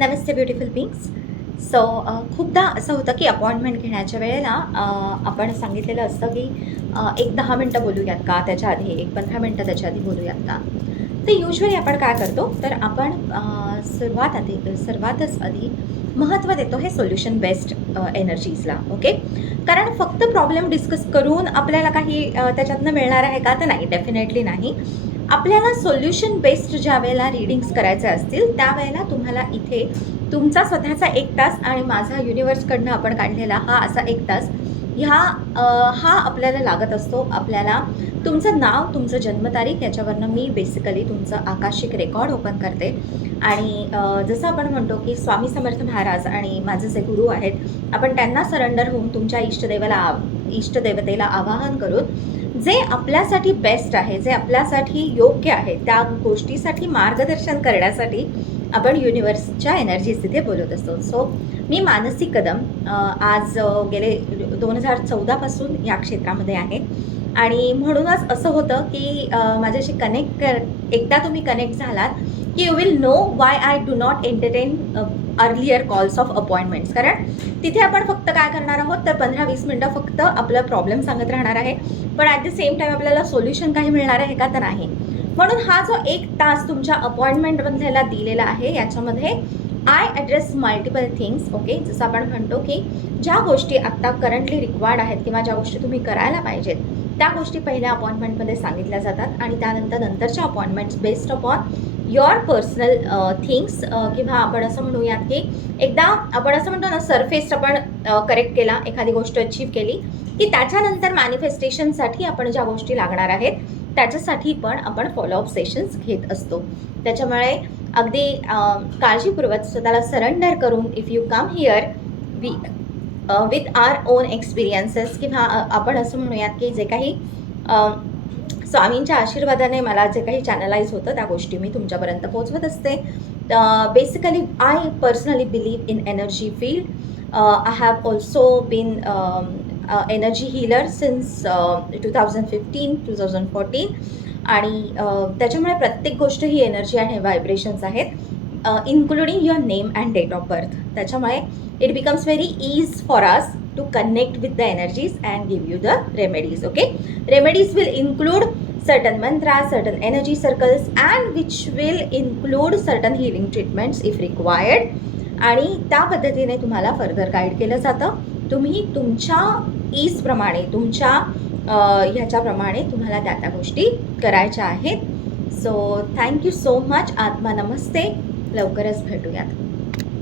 नमस्ते beautiful beings. So खूपदा असं होतं की अपॉइंटमेंट घेण्याच्या वेळेला आपण सांगितलेलं असतं की एक 10 मिनटं बोलूयात का, त्याच्या आधी एक 15 मिनटं त्याच्या आधी बोलूयात का. तर युजली आपण काय करतो, तर आपण सर्वातच आधी महत्त्व देतो हे सोल्युशन बेस्ड एनर्जीजला. ओके, कारण फक्त प्रॉब्लेम डिस्कस करून आपल्याला काही त्याच्यातनं मिळणार आहे का, तर नाही, डेफिनेटली नाही. आपल्याला सोल्युशन बेस्ड ज्या वेळेला रीडिंग्स करायचे असतील त्यावेळेला तुम्हाला इथे तुमचा स्वतःचा 1 तास आणि माझा युनिव्हर्सकडनं आपण काढलेला हा असा 1 तास हा आपल्याला लागत असतो. आपल्याला तुमचं नाव, तुमचं जन्मतारीख याच्यावरनं मी बेसिकली तुमचं आकाशिक रेकॉर्ड ओपन करते आणि जसं आपण म्हणतो की स्वामी समर्थ महाराज आणि माझे जे गुरु आहेत, आपण त्यांना सरेंडर होऊन तुमच्या इष्टदेवतेला आवाहन करून जे आपल्यासाठी बेस्ट आहे, जे आपल्यासाठी योग्य आहे, त्या गोष्टीसाठी मार्गदर्शन करण्यासाठी आपण युनिव्हर्सच्या एनर्जीज तिथे बोलत असतो. सो मी मानसी कदम आज गेले 2014 पासून या क्षेत्रामध्ये आहे आणि म्हणूनच असं होतं की माझ्याशी एकदा तुम्ही कनेक्ट झालात की you will know why I do not entertain earlier calls of appointments. कारण तिथे आपण फक्त काय करणार आहोत, तर 15-20 मिनटं फक्त आपलं प्रॉब्लेम सांगत राहणार आहे, पण ॲट द सेम टाईम आपल्याला सोल्युशन काही मिळणार आहे का, तर नाही. म्हणून हा जो 1 तास तुमच्या अपॉइंटमेंटमधल्याला दिलेला आहे, याच्यामध्ये I address multiple things. Okay, जसं आपण म्हणतो की ज्या गोष्टी आत्ता करंटली रिक्वायर्ड आहेत किंवा ज्या गोष्टी तुम्ही करायला पाहिजेत, त्या गोष्टी पहिल्या अपॉइंटमेंटमध्ये सांगितल्या जातात आणि नंतरच्या appointments based upon your personal things, किंवा आपण असं म्हणूयात की एकदा आपण असं म्हणतो ना, सरफेस आपण करेक्ट केला, एखादी गोष्ट अचीव केली की त्याच्यानंतर मॅनिफेस्टेशनसाठी आपण ज्या गोष्टी लागणार आहेत त्याच्यासाठी पण आपण फॉलोअप सेशन्स घेत असतो. त्याच्यामुळे अगदी काळजीपूर्वक स्वतःला सरेंडर करून if you come here with our own experiences, किंवा आपण असं म्हणूयात की जे काही स्वामींच्या आशीर्वादाने मला जे काही चॅनलाइज होतं त्या गोष्टी मी तुमच्यापर्यंत पोहोचवत असते. Basically I personally believe in energy field. I have also been energy healer since 2015-2014 आणि त्याच्यामुळे प्रत्येक गोष्ट ही एनर्जी आणि व्हायब्रेशन्स आहेत, including your name and date of birth. त्याच्यामुळे it becomes very ease for us to connect with the energies and give you the remedies. Okay, remedies will include certain mantras, certain energy circles, and which will include certain healing treatments if required. आणि त्या पद्धतीने तुम्हाला further guide केलं जातं. तुम्ही तुमच्या ईजप्रमाणे, तुमच्या ह्याच्याप्रमाणे तुम्हाला त्या गोष्टी करायच्या आहेत. So thank you so much. आत्मा नमस्ते. लवकरच भेटूयात.